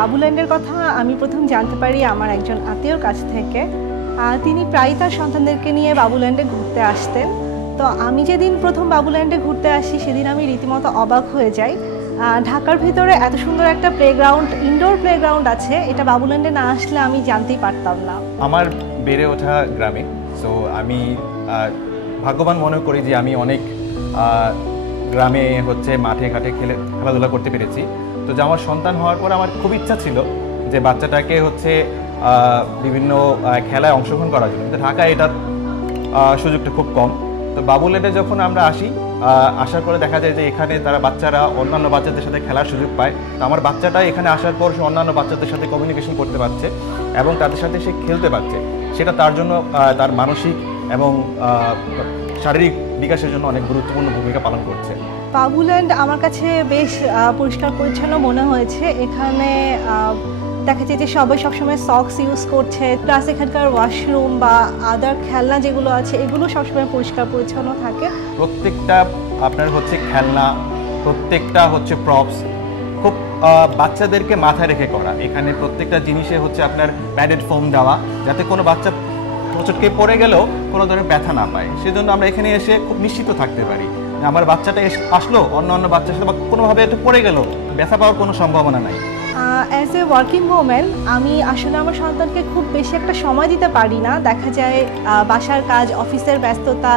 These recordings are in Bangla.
বাবুল্যান্ডের কথা আমি প্রথম জানতে পারি আমার একজন আত্মীয়র কাছ থেকে। তিনি প্রায়ই তার সন্তানদেরকে নিয়ে বাবুল্যান্ডে ঘুরতে আসতেন। তো আমি যেদিন প্রথম বাবুল্যান্ডে ঘুরতে আসি সেদিন আমি রীতিমতো অবাক হয়ে যাই। ঢাকার ভিতরে এত সুন্দর একটা প্লেগ্রাউন্ড, ইনডোর প্লেগ্রাউন্ড আছে, এটা বাবুল্যান্ডে না আসলে আমি জানতেই পারতাম না। আমার বেড়ে ওঠা গ্রামে, সো আমি ভাগ্যবান মনে করি যে আমি অনেক গ্রামে মাঠে ঘাটে খেলাধুলা করতে পেরেছি। তো যে আমার সন্তান হওয়ার পর আমার খুব ইচ্ছা ছিল যে বাচ্চাটাকে বিভিন্ন খেলায় অংশগ্রহণ করার জন্য, কিন্তু ঢাকায় এটার সুযোগটা খুব কম। তো বাবুল্যান্ডে যখন আমরা আসার পরে দেখা যায় যে এখানে বাচ্চারা অন্যান্য বাচ্চাদের সাথে খেলার সুযোগ পায়। তো আমার বাচ্চাটা এখানে আসার পর সে অন্যান্য বাচ্চাদের সাথে কমিউনিকেশন করতে পারছে এবং তাদের সাথে সে খেলতে পারছে। সেটা তার জন্য তার মানসিক এবং শারীরিক বিকাশের জন্য অনেক গুরুত্বপূর্ণ ভূমিকা পালন করছে। বাবুল্যান্ড আমার কাছে বেশ পরিষ্কার পরিচ্ছন্ন মনে হয়েছে। এখানে দেখা যায় যে সবাই সবসময় সক্স ইউজ করছে, প্লাস এখানকার ওয়াশরুম বা আদার খেলনা যেগুলো আছে এগুলো সবসময় পরিষ্কার পরিচ্ছন্ন থাকে। প্রত্যেকটা আপনার খেলনা, প্রত্যেকটা প্রপস খুব বাচ্চাদেরকে মাথায় রেখে করা। এখানে প্রত্যেকটা জিনিসে আপনার প্যাডেড ফোম দেওয়া, যাতে কোনো বাচ্চা হোঁচটকে পড়ে গেলেও কোনো ধরনের ব্যথা না পায়। সেজন্য আমরা এখানে এসে খুব নিশ্চিত থাকতে পারি আমার বাচ্চাটা আসলো অন্য বাচ্চার সাথে কোনোভাবে একটু পড়ে গেল, ব্যথা পাওয়ার কোনো সম্ভাবনা নাই। অ্যাজ এ ওয়ার্কিং ওম্যান আমি আসলে আমার সন্তানকে খুব বেশি একটা সময় দিতে পারি না। দেখা যায় বাসার কাজ, অফিসের ব্যস্ততা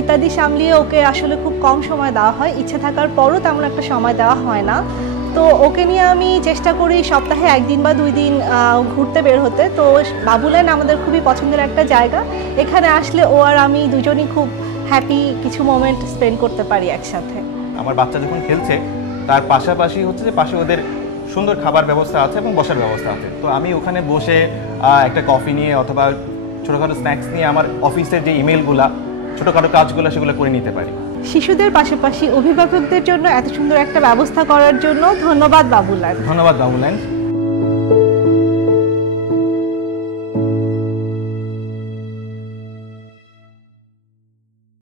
ইত্যাদি সামলিয়ে ওকে আসলে খুব কম সময় দেওয়া হয়। ইচ্ছে থাকার পরও তেমন একটা সময় দেওয়া হয় না। তো ওকে নিয়ে আমি চেষ্টা করি সপ্তাহে 1 দিন বা 2 দিন ঘুরতে বের হতে। তো বাবুল্যান্ড আমাদের খুবই পছন্দের একটা জায়গা। এখানে আসলে ও আর আমি দুজনই খুব হ্যাপি কিছু মোমেন্ট স্পেন্ড করতে পারি একসাথে। আমার বাচ্চা যখন খেলছে তার পাশাপাশি যে পাশে ওদের সুন্দর খাবার ব্যবস্থা আছে এবং বসার ব্যবস্থা আছে। তো আমি ওখানে বসে একটা কফি নিয়ে অথবা ছোটোখাটো স্ন্যাক্স নিয়ে আমার অফিসের যে ইমেলগুলা, ছোটোখাটো কাজগুলো সেগুলো করে নিতে পারি। শিশুদের পাশাপাশি অভিভাবকদের জন্য এত সুন্দর একটা ব্যবস্থা করার জন্য ধন্যবাদ বাবুল্যান্ড। ধন্যবাদ বাবুল্যান্ড।